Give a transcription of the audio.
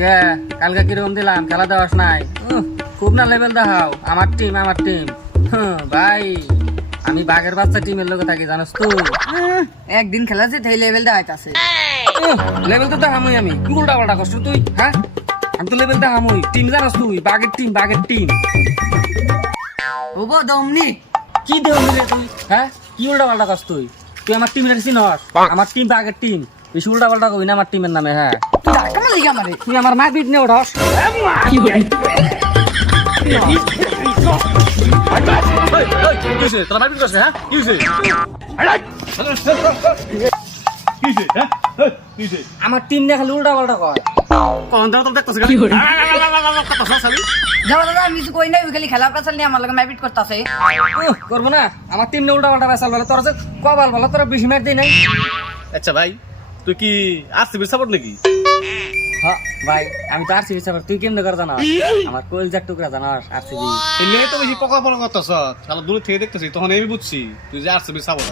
কে কালকে কিরকম দিলাম খেলা দেওয়াস নাই খুব না লেভেল দেখাও আমার টিম ভাই আমি বাঘের বাচ্চা টিমের লোক থাকি জানোস তুই একদিন খেলাছে তাই লেভেল দেখাইতাছে লেভেল তো দেখামই আমি কি উল্টা পাল্টা করছ তুই হ্যাঁ আমি তো লেভেল দেখামই টিম জানোস তুই বাঘের টিম ওবো দমনি কি দেহ মিলে তুই হ্যাঁ কি উল্টা পাল্টা করছ তুই তুই আমার টিমের চিনস আমার টিম বাঘের টিম বেশি উল্টা পাল্টা কবি না আমার টিমের নামে হ্যাঁ তুই ডাকা না লিগা আমারে তুই আমার মা বিট নিয়ে উঠাস কি হইছে তোরা মারপিট করছিস হ্যাঁ কি হইছে আমার টিম নিয়ে খালি উল্টা পাল্টা কয় কোন দাও তো দেখতেছ যাও দাদা আমি কিছু কই নাই ওই খালি খেলা কাছাল নিয়ে আমার লাগে ম্যাপিট করতাছে করবো না আমার টিম নিয়ে উল্টা পাল্টা বেসাল বলে তোর যে কবাল বলো তোরা বেশি ম্যাচ দিই নাই আচ্ছা ভাই তুই কি আরসিবি সাপোর্ট নাকি হ্যাঁ ভাই আমি তো আরসিবি সাপোর্ট তুই কেমনে করে জানাস আমার কলজার টুকরা জানাস আরসিবি এমনি তো বেশি পকা পকা করতেছ তাহলে দূরে থেকে দেখতেছি তখন আমি বুঝছি তুই যে আরসিবি সাপোর্ট